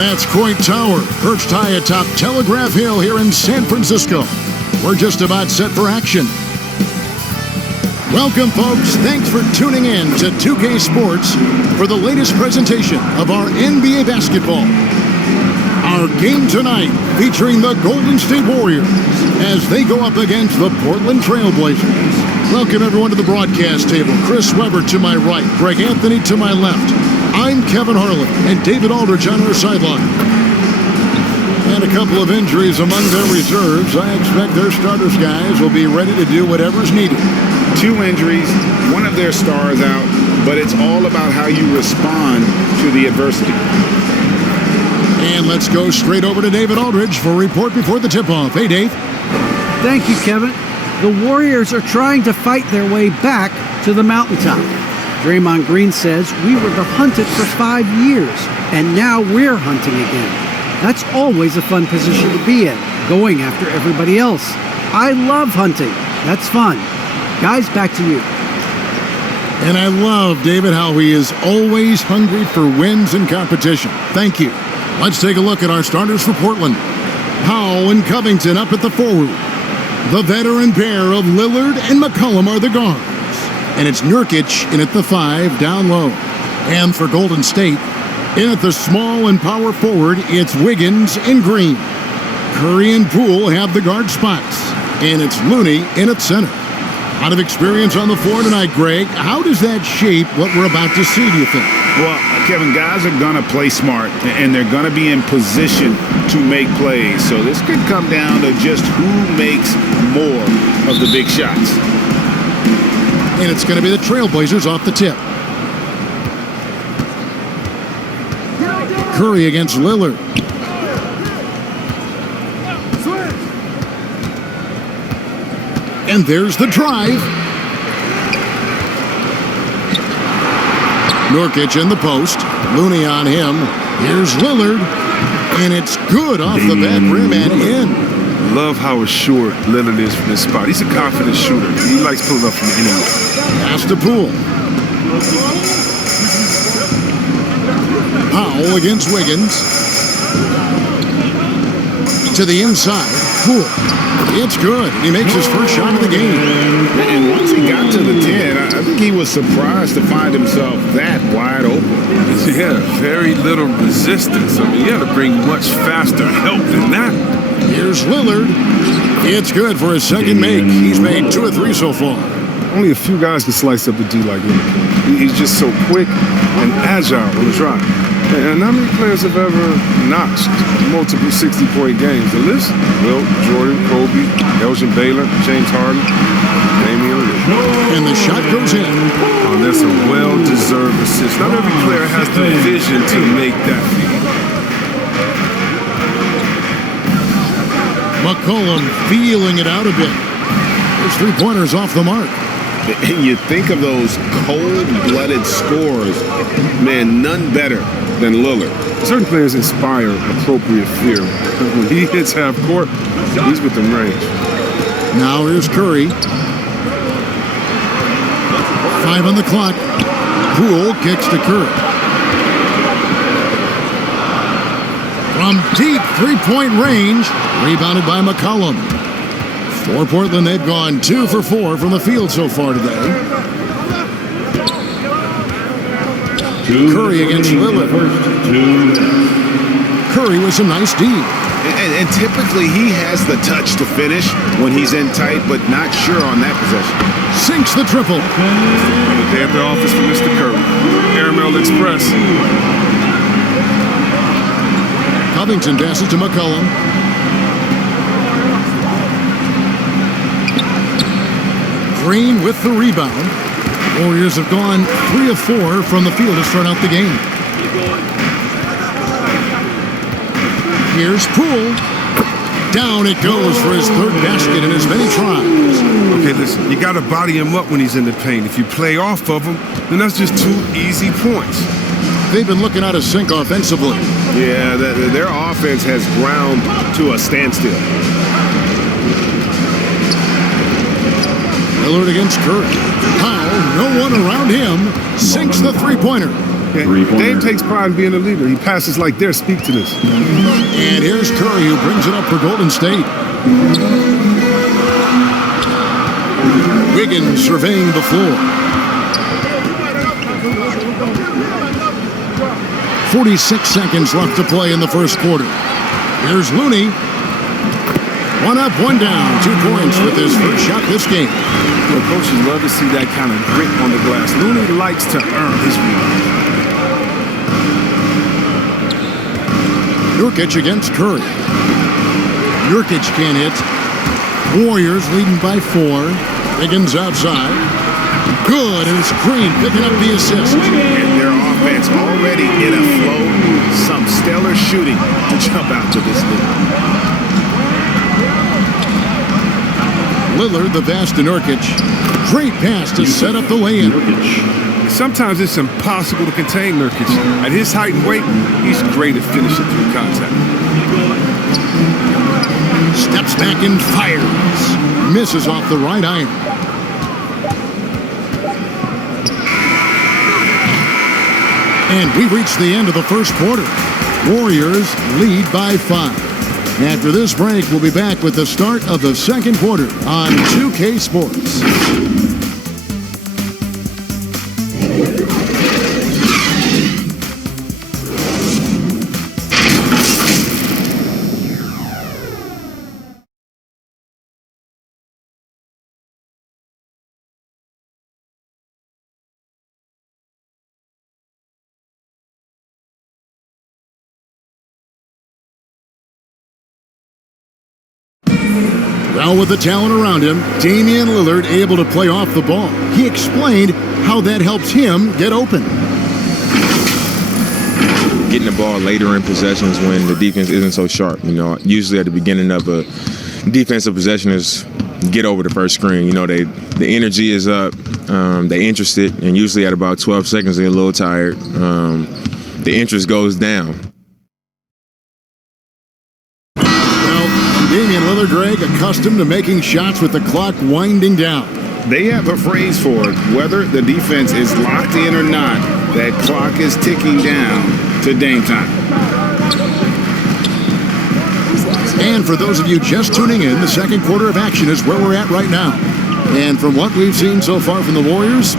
That's Coit Tower, perched high atop Telegraph Hill here in San Francisco. We're just about set for action. Welcome, folks. Thanks for tuning in to 2K Sports for the latest presentation of our NBA basketball. Our game tonight featuring the Golden State Warriors as they go up against the Portland Trail Blazers. Welcome, everyone, to the broadcast table. Chris Webber to my right, Greg Anthony to my left. I'm Kevin Harlan, and David Aldridge on our sideline. And a couple of injuries among their reserves. I expect their starters guys will be ready to do whatever's needed. 2 injuries, one of their stars out, but it's all about how you respond to the adversity. And let's go straight over to David Aldridge for a report before the tip-off. Hey, Dave. Thank you, Kevin. The Warriors are trying to fight their way back to the mountaintop. Draymond Green says, "We were the hunted for 5 years, and now we're hunting again." That's always a fun position to be in, going after everybody else. I love hunting. That's fun. Guys, back to you. And I love, David, how he is always hungry for wins and competition. Thank you. Let's take a look at our starters for Portland. Powell and Covington up at the forward. The veteran pair of Lillard and McCollum are the guards. And it's Nurkic in at the 5 down low. And for Golden State, in at the small and power forward, it's Wiggins and Green. Curry and Poole have the guard spots. And it's Looney in at center. A lot of experience on the floor tonight, Greg. How does that shape what we're about to see, do you think? Well, Kevin, guys are going to play smart, and they're going to be in position to make plays. So this could come down to just who makes more of the big shots. And it's going to be the Trailblazers off the tip. Curry against Lillard. And there's the drive. Nurkic in the post. Looney on him. Here's Lillard. And it's good off the back rim and in. Love how assured Lillard is from this spot. He's a confident shooter. He likes pulling up from anywhere. Pass to Poole. Powell against Wiggins. To the inside. Poole. It's good. He makes his first shot of the game. And once he got to the 10, I think he was surprised to find himself that wide open. Yeah, very little resistance. I mean, you had to bring much faster help than that. Here's Lillard. It's good for his second make. He's made 2 or 3 so far. Only a few guys can slice up the D like him. He's just so quick and agile on the drive. And how many players have ever notched multiple 60-point games? The list? Wilt, Jordan, Kobe, Elgin Baylor, James Harden, Damian Lillard. And the shot goes in. Oh, that's a well-deserved assist. Not every player has the vision to make that feat. McCollum feeling it out a bit. His 3-pointers off the mark. And you think of those cold-blooded scorers, man, none better than Lillard. Certain players inspire appropriate fear. When he hits half court, he's within range. Now here's Curry. 5 on the clock. Poole kicks to Curry. From deep 3-point range, rebounded by McCollum. For Portland, they've gone 2 for 4 from the field so far today. Curry against Lillard. Curry with some nice D. And typically he has the touch to finish when he's in tight, but not sure on that possession. Sinks the triple. Another day at the office for Mr. Curry. Caramel Express. Covington passes to McCollum. Green with the rebound. Warriors have gone 3 of 4 from the field to start out the game. Here's Poole. Down it goes for his 3rd basket in as many tries. Okay, listen, you got to body him up when he's in the paint. If you play off of him, then that's just 2 easy points. They've been looking out of sync offensively. Yeah, their offense has ground to a standstill. Lillard against Curry. Powell, no one around him, sinks the 3-pointer. Dame takes pride in being a leader. He passes like theirs speak to this. And here's Curry, who brings it up for Golden State. Wiggins surveying the floor. 46 seconds left to play in the first quarter. Here's Looney. One up, one down. 2 points with his first shot this game. The coaches love to see that kind of grit on the glass. Looney likes to earn his rebound. Nurkic against Curry. Nurkic can't hit. Warriors leading by 4. Wiggins outside. Good, and it's Green picking up the assist. And their offense already in a flow. Some stellar shooting to jump out to this lead. Lillard, the pass to Nurkic. Great pass to set up the lay-in. Sometimes it's impossible to contain Nurkic. At his height and weight, he's great at finishing through contact. Steps back and fires. Misses off the right iron. And we reach the end of the first quarter. Warriors lead by 5. After this break, we'll be back with the start of the second quarter on 2K Sports. Well, with the talent around him, Damian Lillard able to play off the ball. He explained how that helps him get open. Getting the ball later in possessions when the defense isn't so sharp. You know, usually at the beginning of a defensive possession is get over the first screen. You know, the energy is up, they're interested, and usually at about 12 seconds they're a little tired. The interest goes down. Damian Lillard, Greg, accustomed to making shots with the clock winding down. They have a phrase for it. Whether the defense is locked in or not, that clock is ticking down to Dame time. And for those of you just tuning in, the second quarter of action is where we're at right now. And from what we've seen so far from the Warriors,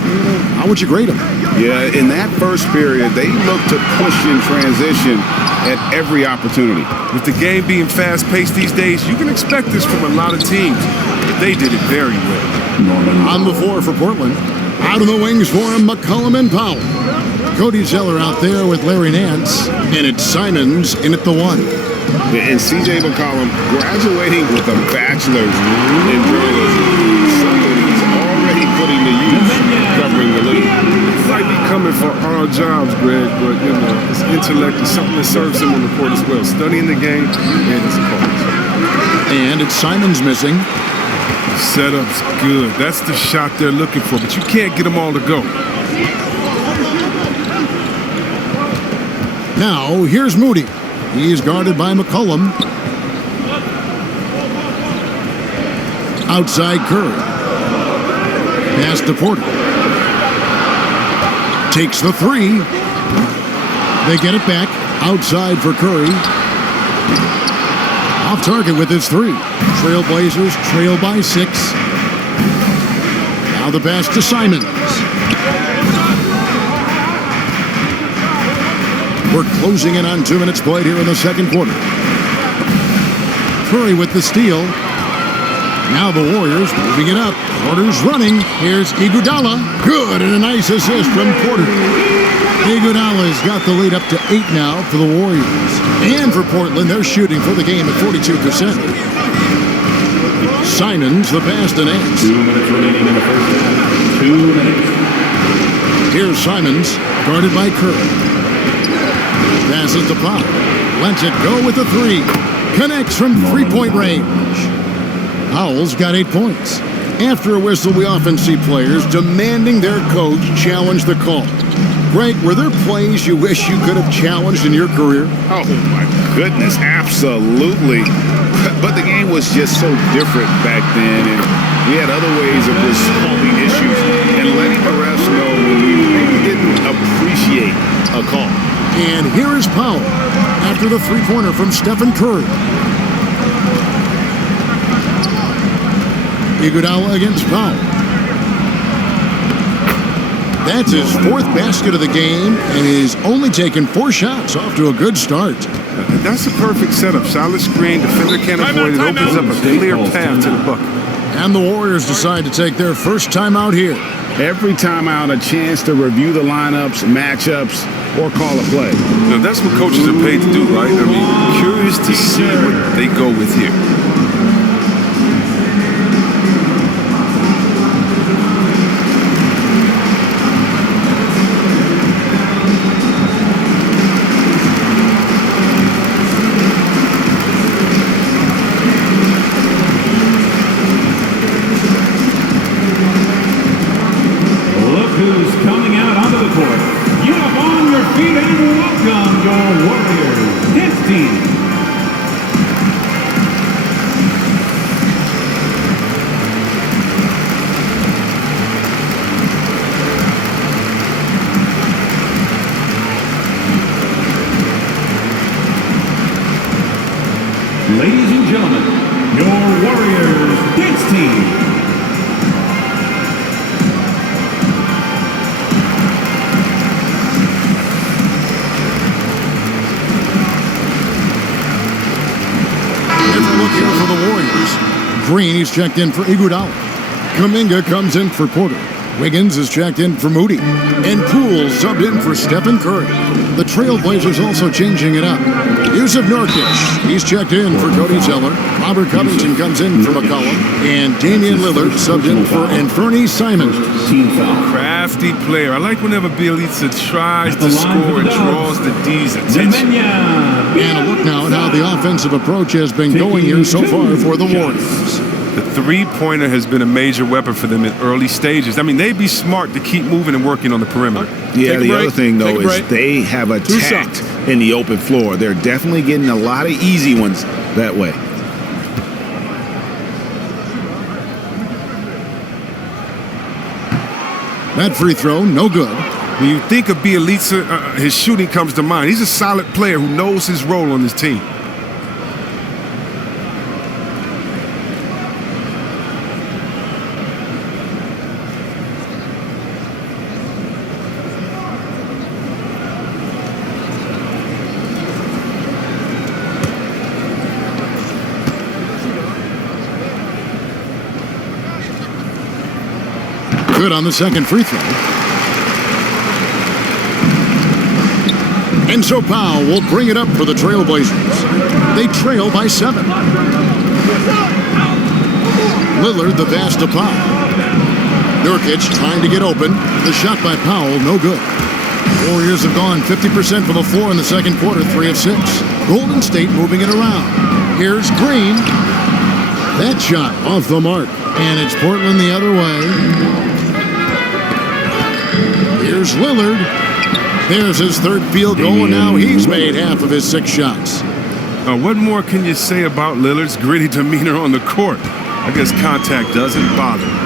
how would you grade them? Yeah, in that first period, they look to push in transition at every opportunity. With the game being fast-paced these days, you can expect this from a lot of teams, but they did it very well. On the floor for Portland. Out of the wings for him, McCollum and Powell. Cody Zeller out there with Larry Nance. And it's Simons in at the 1. And C.J. McCollum graduating with a bachelor's in journalism. Something he's already putting to use covering the league. He might be coming for our jobs, Greg, but you know, his intellect is something that serves him on the court as well. Studying the game and his opponents. And it's Simons missing. Setup's good. That's the shot they're looking for, but you can't get them all to go. Now, here's Moody. He's guarded by McCollum. Outside Curry. Pass to Porter. Takes the 3. They get it back. Outside for Curry. Off target with his 3. Trailblazers trail by 6. Now the pass to Simons. We're closing in on 2 minutes played here in the second quarter. Curry with the steal. Now the Warriors moving it up. Porter's running. Here's Iguodala. Good, and a nice assist from Porter. Iguodala's got the lead up to 8 now for the Warriors. And for Portland, they're shooting for the game at 42%. Simons, the pass to Nance. 2 minutes remaining in the first half. 2 minutes. Here's Simons, guarded by Curry. Passes to Powell. Lets it go with the 3. Connects from 3-point range. Powell's got 8 points. After a whistle, we often see players demanding their coach challenge the call. Greg, were there plays you wish you could have challenged in your career? Oh, my goodness, absolutely. But the game was just so different back then, and we had other ways of resolving issues and letting the refs know when we really didn't appreciate appreciate a call. And here is Powell after the three-pointer from Stephen Curry. Iguodala against Powell. That's his fourth basket of the game, and he's only taken 4 shots, off to a good start. That's a perfect setup. Solid screen, defender can't avoid it. Opens up a clear path to the bucket. And the Warriors decide to take their first timeout here. Every timeout, a chance to review the lineups, matchups, or call a play. Now, that's what coaches are paid to do, right? I mean, curious to see what they go with here. Look who's coming out onto the court. Get up on your feet and welcome your Warriors dance team. Ladies and gentlemen, your Warriors dance team. Look here for the Warriors. Green, he's checked in for Iguodala. Kuminga comes in for Porter. Wiggins is checked in for Moody. And Poole subbed in for Stephen Curry. The Trailblazers also changing it up. Yusuf Nurkic, he's checked in for Cody Zeller. Robert Covington comes in for McCollum. And Damian Lillard subbed in for Anthony Simons. Team foul. Crafty player. I like whenever Bielitsa tries to score and draws the D's attention. And a look now at how the offensive approach has been going here so far for the Warriors. The three-pointer has been a major weapon for them in early stages. I mean, they'd be smart to keep moving and working on the perimeter. Yeah, the other thing, though, is they have attacked in the open floor. They're definitely getting a lot of easy ones that way. That free throw, no good. When you think of Bielitsa, his shooting comes to mind. He's a solid player who knows his role on his team. Good on the second free throw. And so Powell will bring it up for the Trailblazers. They trail by 7. Lillard the pass to Powell. Nurkic trying to get open. The shot by Powell, no good. Warriors have gone 50% from the floor in the second quarter, 3 of 6. Golden State moving it around. Here's Green. That shot off the mark. And it's Portland the other way. Here's Lillard. There's his third field goal, and now he's made half of his 6 shots. What more can you say about Lillard's gritty demeanor on the court? I guess contact doesn't bother him.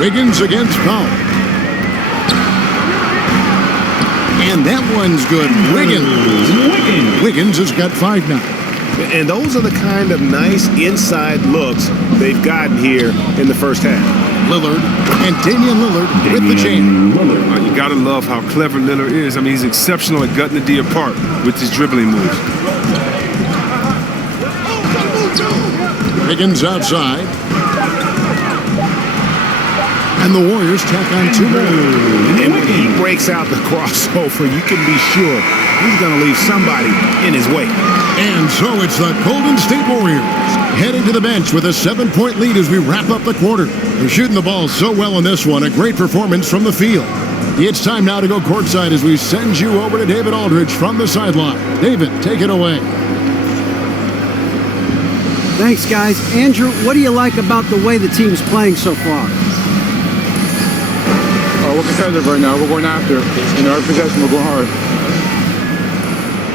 Wiggins against Powell. And that one's good. Wiggins has got 5 now. And those are the kind of nice inside looks they've gotten here in the first half. Lillard and Damian Lillard with the jam. You gotta love how clever Lillard is. I mean, he's exceptional at gutting the D apart with his dribbling moves. Wiggins outside. And the Warriors tack on 2 more. And when he breaks out the crossover, you can be sure he's going to leave somebody in his way. And so it's the Golden State Warriors heading to the bench with a 7-point lead as we wrap up the quarter. They're shooting the ball so well in this one. A great performance from the field. It's time now to go courtside as we send you over to David Aldridge from the sideline. David, take it away. Thanks, guys. Andrew, what do you like about the way the team's playing so far? We're competitive right now. We're going after it. In our possession, we're going hard.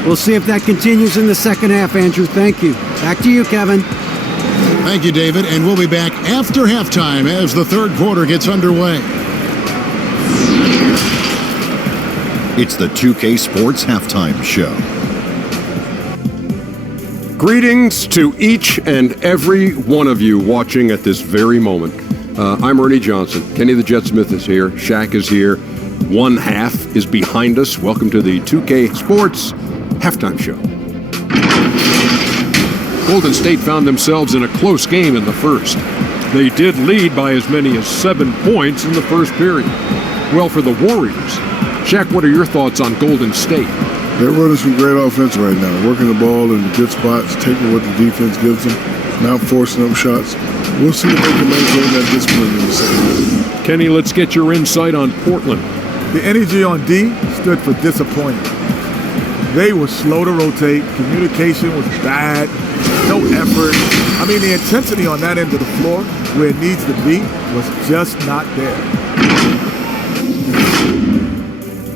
We'll see if that continues in the second half, Andrew. Thank you. Back to you, Kevin. Thank you, David. And we'll be back after halftime as the third quarter gets underway. It's the 2K Sports Halftime Show. Greetings to each and every one of you watching at this very moment. I'm Ernie Johnson. Kenny the Jet Smith is here. Shaq is here. One half is behind us. Welcome to the 2K Sports Halftime Show. Golden State found themselves in a close game in the first. They did lead by as many as 7 points in the first period. Well, for the Warriors, Shaq, what are your thoughts on Golden State? They're running some great offense right now, working the ball in the good spots, taking what the defense gives them, not forcing up shots. We'll see if they can maintain that discipline in the second half. Kenny, let's get your insight on Portland. The energy on D stood for disappointing. They were slow to rotate. Communication was bad. No effort. I mean, the intensity on that end of the floor, where it needs to be, was just not there.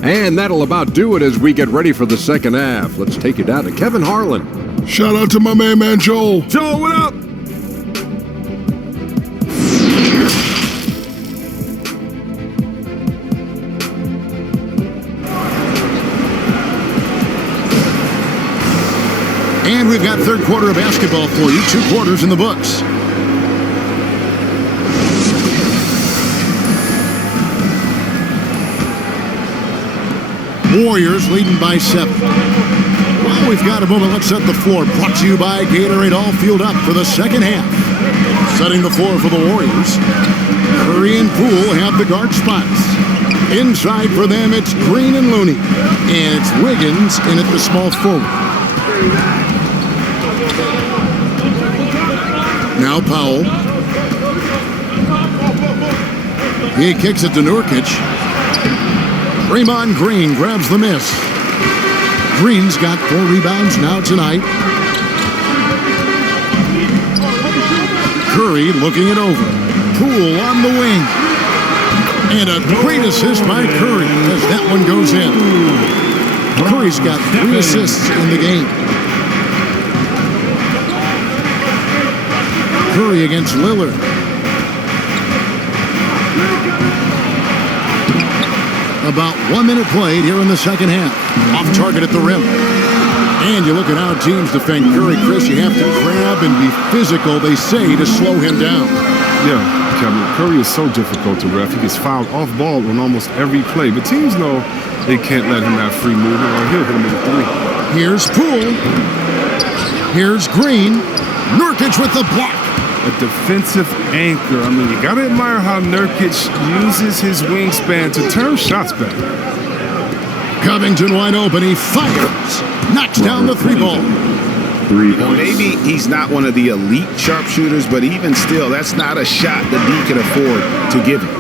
And that'll about do it as we get ready for the second half. Let's take it down to Kevin Harlan. Shout out to my man Joel. Joe, what up? And we've got third quarter of basketball for you. 2 quarters in the books. Warriors leading by 7. Well, we've got a moment. Let's set the floor. Brought to you by Gatorade. All fueled up for the second half. Setting the floor for the Warriors. Curry and Poole have the guard spots. Inside for them, it's Green and Looney. And it's Wiggins in at the small forward. Now Powell. He kicks it to Nurkic. Draymond Green grabs the miss. Green's got 4 rebounds now tonight. Curry looking it over. Poole on the wing. And a great assist by Curry as that one goes in. Curry's got 3 assists in the game. Curry against Lillard. About 1 minute played here in the second half. Off target at the rim. And you look at how teams defend Curry, Chris. You have to grab and be physical, they say, to slow him down. Yeah, Kevin, Curry is so difficult to ref. He gets fouled off ball on almost every play. But teams know they can't let him have free movement or he'll hit him with a 3. Here's Poole. Here's Green. Nurkic with the block. A defensive anchor. I mean, you got to admire how Nurkic uses his wingspan to turn shots back. Covington wide open. He fires. Knocks down the 3 ball. Maybe he's not one of the elite sharpshooters, but even still, that's not a shot that D can afford to give him.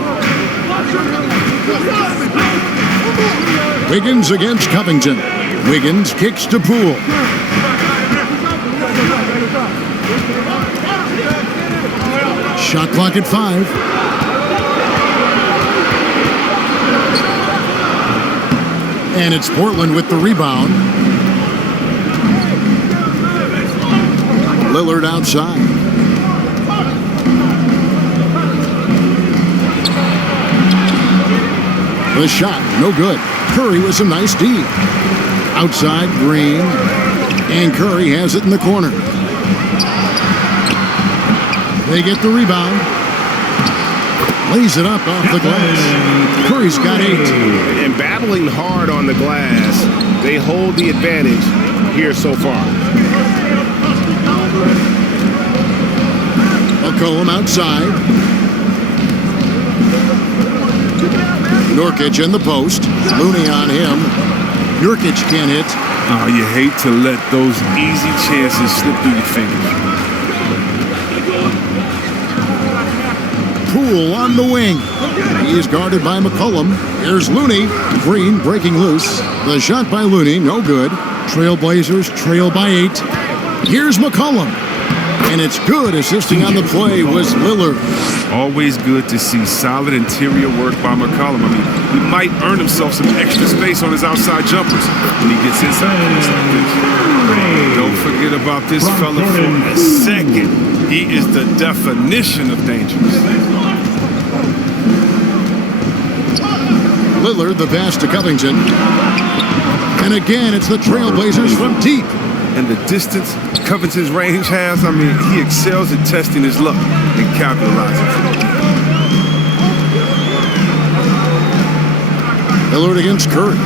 Wiggins against Covington. Wiggins kicks to Poole. Shot clock at 5. And it's Portland with the rebound. Lillard outside. The shot, no good. Curry with some nice D. Outside, Green. And Curry has it in the corner. They get the rebound. Lays it up off the glass. Curry's got 8. And battling hard on the glass, they hold the advantage here so far. McCollum outside. Nurkic in the post. Looney on him. Nurkic can't hit. Oh, you hate to let those easy chances slip through your fingers. Poole on the wing. He is guarded by McCollum. Here's Looney. Green breaking loose. The shot by Looney, no good. Trailblazers trail by 8. Here's McCollum. And it's good. Assisting on the play was Lillard. Always good to see solid interior work by McCollum. I mean, he might earn himself some extra space on his outside jumpers when he gets inside points like this. Don't forget about this fella for a second. He is the definition of dangerous. Lillard, the pass to Covington. And again, it's the Trailblazers from deep. And the distance Covington's range has, I mean, he excels at testing his luck and capitalizing from deep. Lillard against Curry.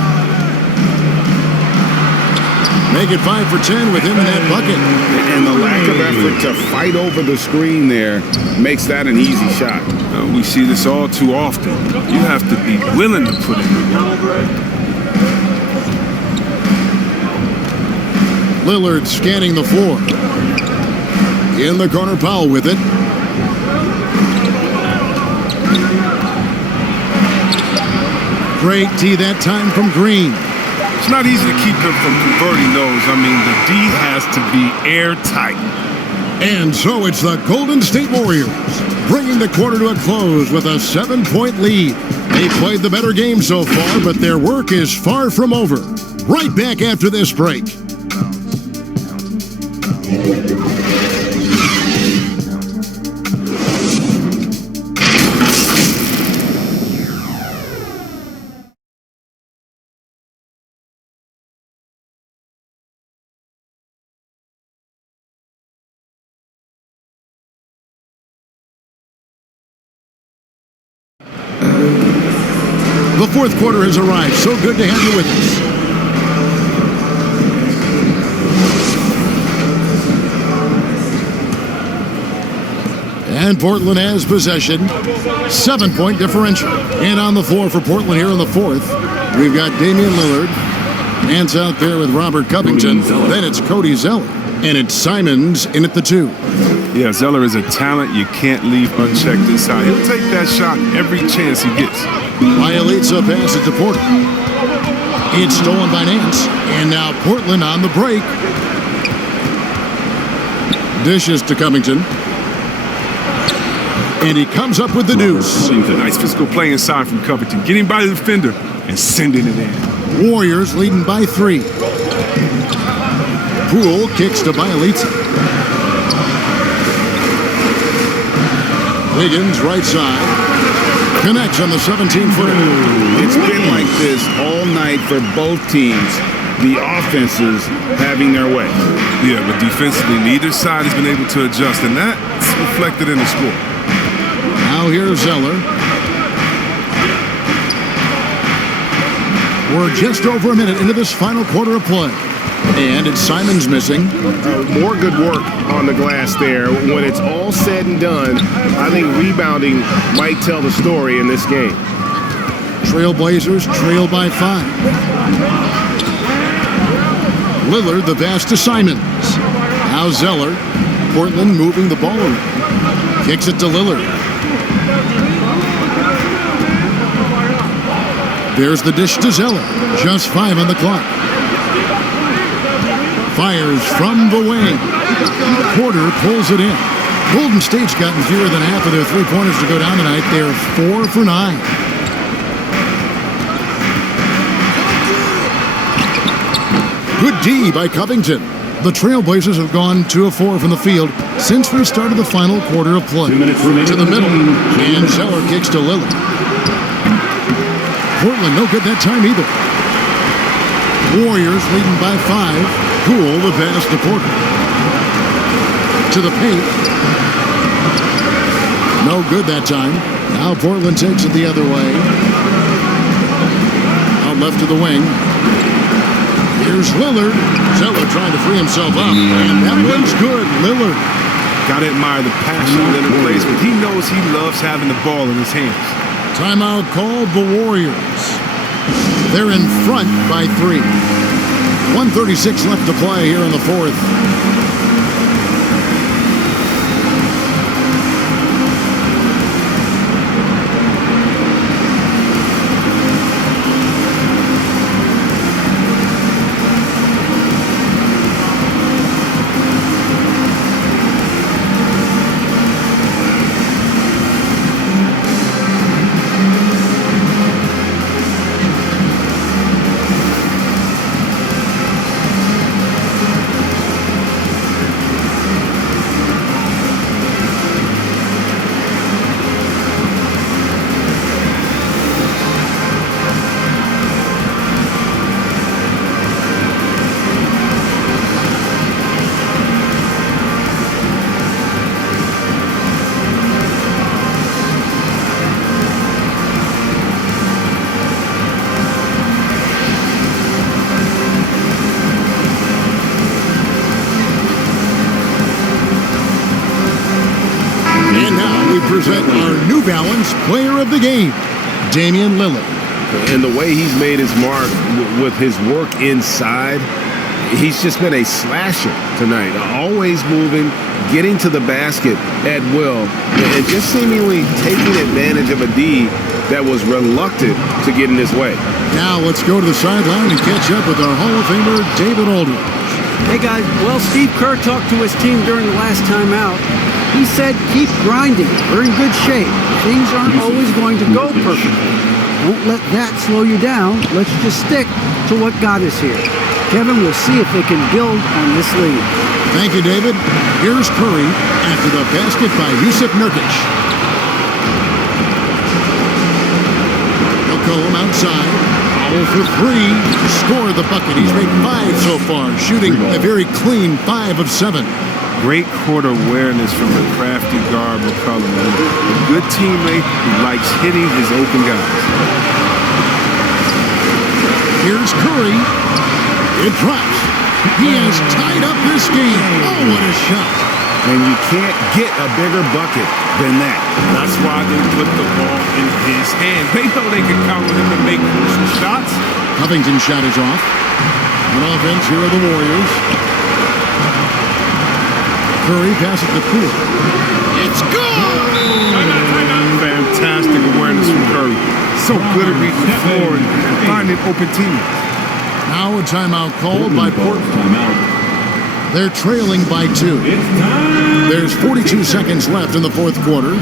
Make it 5 for 10 with him in that bucket. And the lack of effort to fight over the screen there makes that an easy shot. We see this all too often. You have to be willing to put in the work. Lillard scanning the floor. In the corner, Powell with it. Great D that time from Green. It's not easy to keep them from converting those. I mean, the D has to be airtight. And so it's the Golden State Warriors bringing the quarter to a close with a 7-point lead. They played the better game so far, but their work is far from over. Right back after this break. The fourth quarter has arrived. So good to have you with us. And Portland has possession. 7-point differential. And on the floor for Portland here in the fourth, we've got Damian Lillard. Hands out there with Robert Covington. Then it's Cody Zeller. And it's Simons in at the 2. Yeah, Zeller is a talent you can't leave unchecked inside. He'll take that shot every chance he gets. Bielitsa pass it to Porter. It's stolen by Nance. And now Portland on the break. Dishes to Covington. And he comes up with the deuce. Nice physical play inside from Covington. Getting by the defender and sending it in. Warriors leading by 3. Poole kicks to Bielitsa. Wiggins right side. Connects on the 17-footer. It's been like this all night for both teams. The offenses having their way. Yeah, but defensively, neither side has been able to adjust, and that's reflected in the score. Now here's Zeller. We're just over a minute into this final quarter of play. And it's Simons missing. More good work on the glass there. When it's all said and done, I think rebounding might tell the story in this game. Trailblazers trail by 5. Lillard the pass to Simons. Now Zeller. Portland moving the ball around. Kicks it to Lillard. There's the dish to Zeller. Just 5 on the clock. Fires from the wing. Porter pulls it in. Golden State's gotten fewer than half of their three-pointers to go down tonight. They're 4 for 9. Good D by Covington. The Trailblazers have gone 2 of 4 from the field since we started the final quarter of play. 2 minutes remaining. To the middle. And Zeller kicks to Lillard. Portland no good that time either. Warriors leading by 5. Poole the pass to Porter. To the paint. No good that time. Now Portland takes it the other way. Out left to the wing. Here's Lillard. Zeller trying to free himself up. And that one's good. Lillard. Gotta admire the passion Lillard plays with. He knows he loves having the ball in his hands. Timeout called the Warriors. They're in front by 3. 1:36 left to play here in the fourth. New Balance Player of the Game, Damian Lillard. And the way he's made his mark with his work inside, he's just been a slasher tonight. Always moving, getting to the basket at will, and just seemingly taking advantage of a D that was reluctant to get in his way. Now let's go to the sideline and catch up with our Hall of Famer, David Aldridge. Hey guys, well, Steve Kerr talked to his team during the last time out. He said, keep grinding. We're in good shape. Things aren't always going to go perfectly. Don't let that slow you down. Let's just stick to what got us here. Kevin, we'll see if they can build on this lead. Thank you, David. Here's Curry after the basket by Yusuf Nurkic. McCollum outside. Foul for three. Scored the bucket. He's made 5 so far, shooting a very clean 5 of 7. Great court awareness from the crafty guard McCollum. A good teammate who likes hitting his open guys. Here's Curry. It drops. He has tied up this game. Oh, what a shot. And you can't get a bigger bucket than that. That's why they put the ball in his hands. They know they can count on him to make crucial shots. Covington's shot is off. On offense, here are the Warriors. Curry passes to Poole. It's good! Fantastic awareness from Curry. So good at reading the floor and finding open teammates. Now a timeout called by Portland. They're trailing by 2. There's 42 seconds left in the fourth quarter.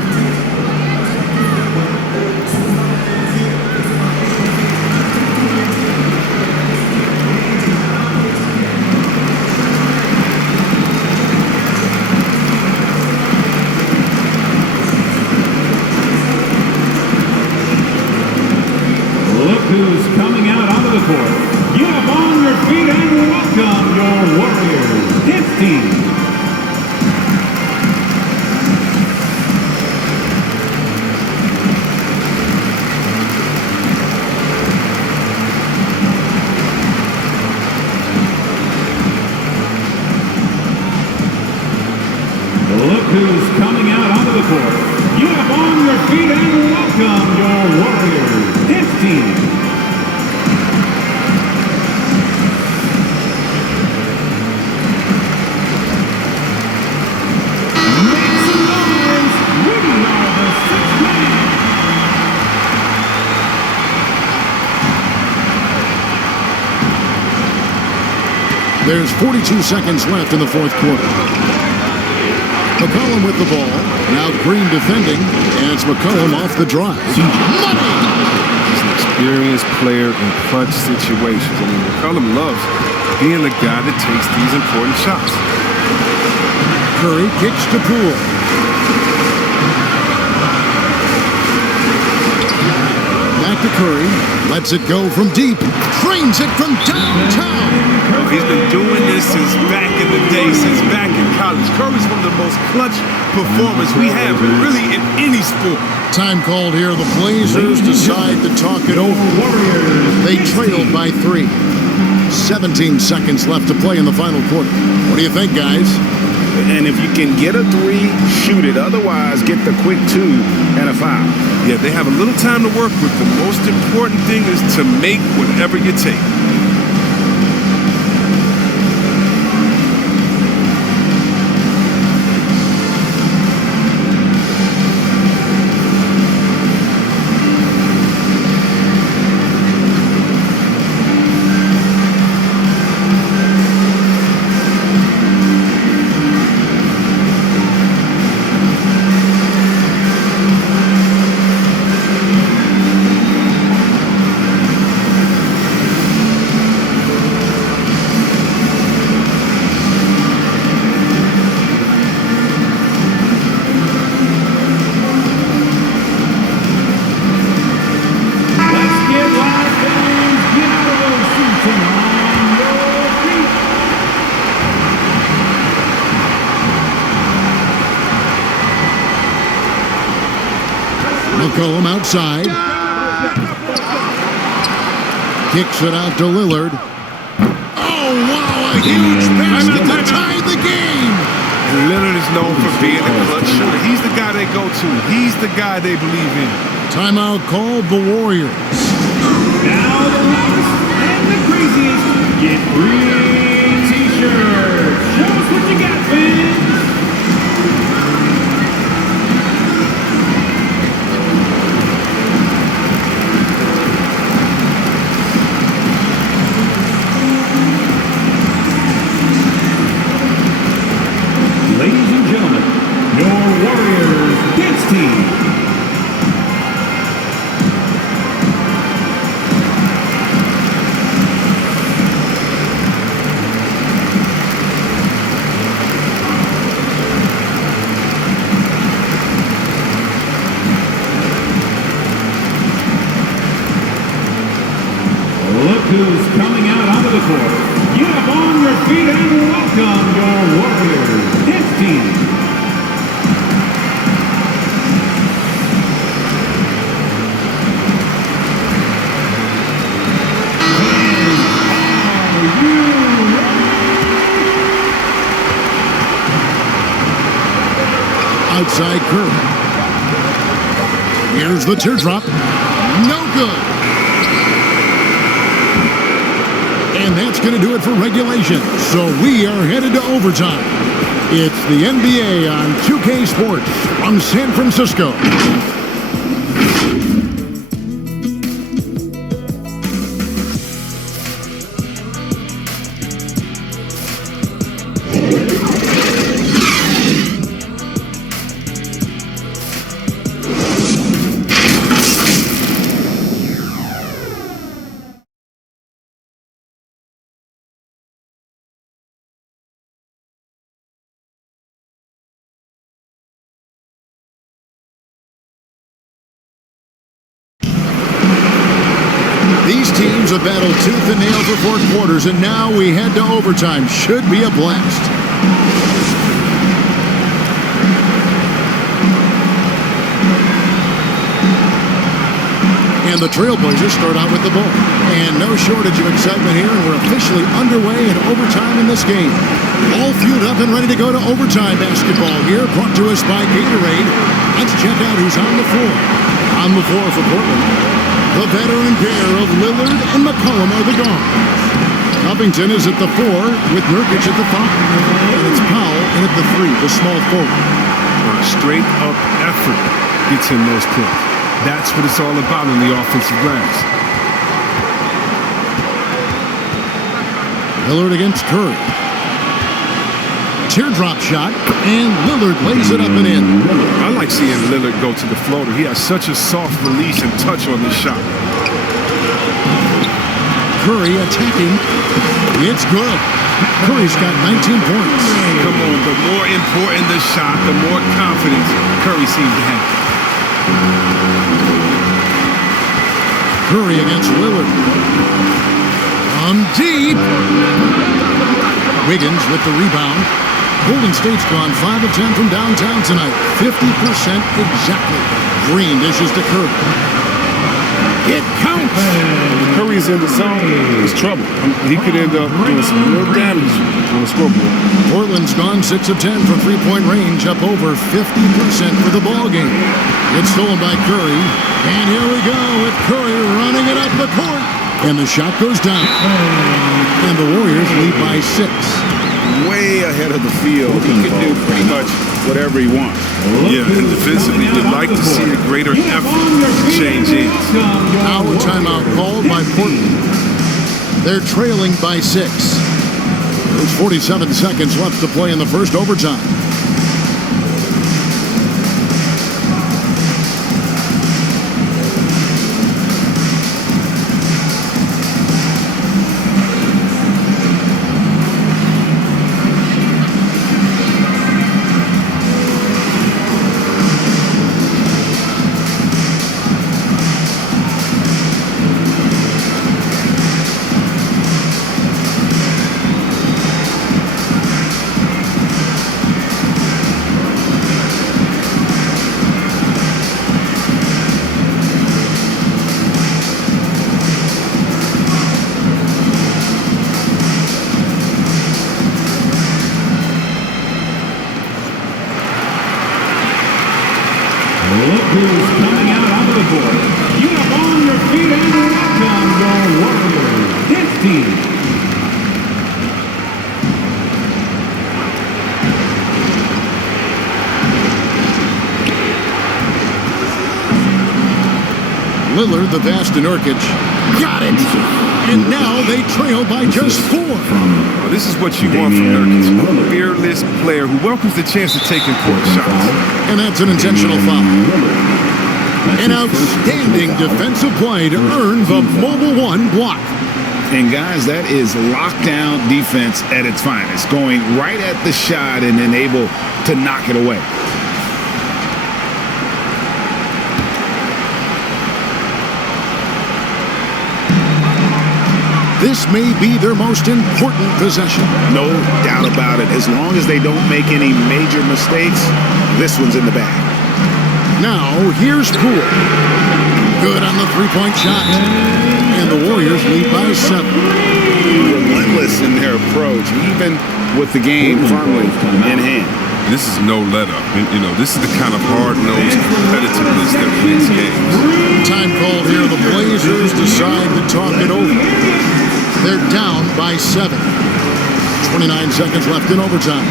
Look who's coming out onto the court. Get up on your feet and welcome your Warriors. Hits team. Look who's coming out onto the court. Get up on your feet and welcome your Warriors. Hits team. There's 42 seconds left in the fourth quarter. McCollum with the ball. Now Green defending. And it's McCollum off the drive. Money! He's an experienced player in clutch situations. I mean, McCollum loves being the guy that takes these important shots. Curry kicks to Poole. Back to Curry. Lets it go from deep. Drains it from downtown. He's been doing this since back in the day, since back in college. Curry's one of the most clutch performers we have, really in any sport. Time called here. The Blazers decide to talk it over. They trailed by 3. 17 seconds left to play in the final quarter. What do you think, guys? And if you can get a 3, shoot it. Otherwise, get the quick 2 and a foul. Yeah, they have a little time to work with. The most important thing is to make whatever you take. McCollum outside. Kicks it out to Lillard. Oh, wow, a huge basket to tie the game. And Lillard is known for being a clutch shooter. He's the guy they go to. He's the guy they believe in. Timeout called the Warriors. Now the loudest and the craziest get green t-shirts. Show us what you got, fans. Ladies and gentlemen, your Warriors dance team. Look who's coming out onto the court. Get up on your feet and welcome your Warriors dance team. Outside Curry. Here's the teardrop. No good. And that's going to do it for regulation. So we are headed to overtime. It's the NBA on 2K Sports from San Francisco. These teams have battled tooth and nail for 4 quarters, and now we head to overtime. Should be a blast. And the Trailblazers start out with the ball. And no shortage of excitement here, and we're officially underway in overtime in this game. All fueled up and ready to go to overtime basketball here, brought to us by Gatorade. Let's check out who's on the floor. On the floor for Portland, the veteran pair of Lillard and McCollum are the guards. Covington is at the 4 with Nurkic at the 5. And it's Powell in at the 3, the small forward. Straight up effort gets him those points. That's what it's all about on the offensive glass. Lillard against Curry. Teardrop shot, and Lillard lays it up and in. I like seeing Lillard go to the floater. He has such a soft release and touch on this shot. Curry attacking. It's good. Curry's got 19 points. Come on, the more important the shot, the more confidence Curry seems to have. Curry against Lillard. On deep. Wiggins with the rebound. Golden State's gone 5 of 10 from downtown tonight. 50% exactly. Green dishes to Curry. It counts. If Curry's in the zone, it's trouble. He could end up doing some real damage on the scoreboard. Portland's gone 6 of 10 from three-point range, up over 50% for the ball game. It's stolen by Curry. And here we go with Curry running it up the court. And the shot goes down. And the Warriors lead by 6. Way ahead of the field. He can do pretty much whatever he wants. Yeah, and defensively, you'd like to see a greater effort change in. Now a timeout called by Portland. They're trailing by 6. There's 47 seconds left to play in the first overtime. the court. Get up on your feet and welcome your Warriors. Hits team. Lillard, the pass to Nurkic. Got it! And now they trail by just 4. Well, this is what you want from Nurkic. A fearless player who welcomes the chance to take important shots. And that's an intentional foul. An outstanding defensive play to earn the Mobile One block. And guys, that is lockdown defense at its finest. Going right at the shot and then able to knock it away. This may be their most important possession. No doubt about it. As long as they don't make any major mistakes, this one's in the bag. Now, here's Poole. Good on the three-point shot. And the Warriors lead by 7. Relentless in their approach, even with the game firmly in hand. This is no let-up. You know, this is the kind of hard-nosed competitiveness that wins games. Time called here. The Blazers decide to talk it over. They're down by 7. 29 seconds left in overtime.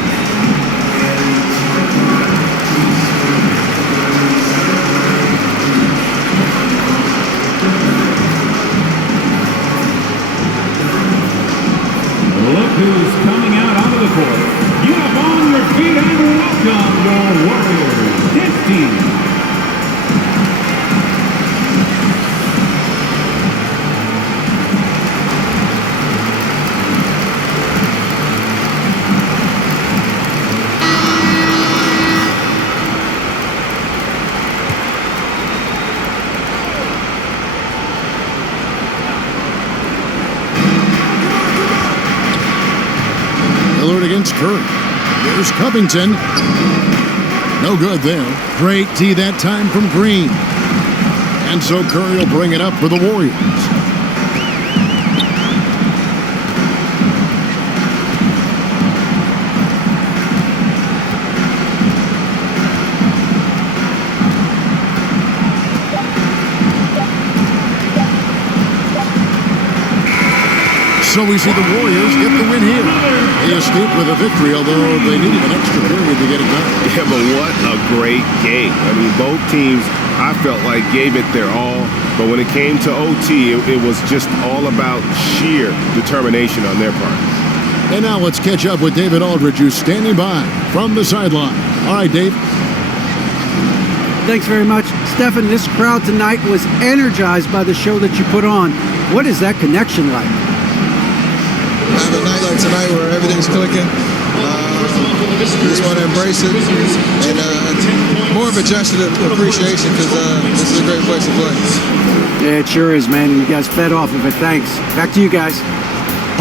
Look who's coming out onto the court. Get up on your feet and welcome your Warriors. Hits team. Against Curry. There's Covington. No good there. Great D that time from Green. And so Curry will bring it up for the Warriors. So we see the Warriors get the win here. They escaped with a victory, although they needed an extra period to get it done. Yeah, but what a great game. I mean, both teams, I felt like, gave it their all. But when it came to OT, it was just all about sheer determination on their part. And now let's catch up with David Aldridge, who's standing by from the sideline. All right, Dave. Thanks very much. Stephen, this crowd tonight was energized by the show that you put on. What is that connection like? On a night like tonight where everything's clicking, just want to embrace it, and more of a gesture of appreciation because this is a great place to play. Yeah, it sure is, man. You guys fed off of it. Thanks. Back to you guys.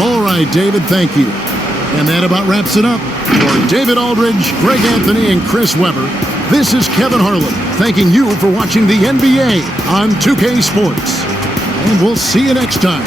All right, David, thank you. And that about wraps it up. For David Aldridge, Greg Anthony, and Chris Webber, this is Kevin Harlan thanking you for watching the NBA on 2K Sports. And we'll see you next time.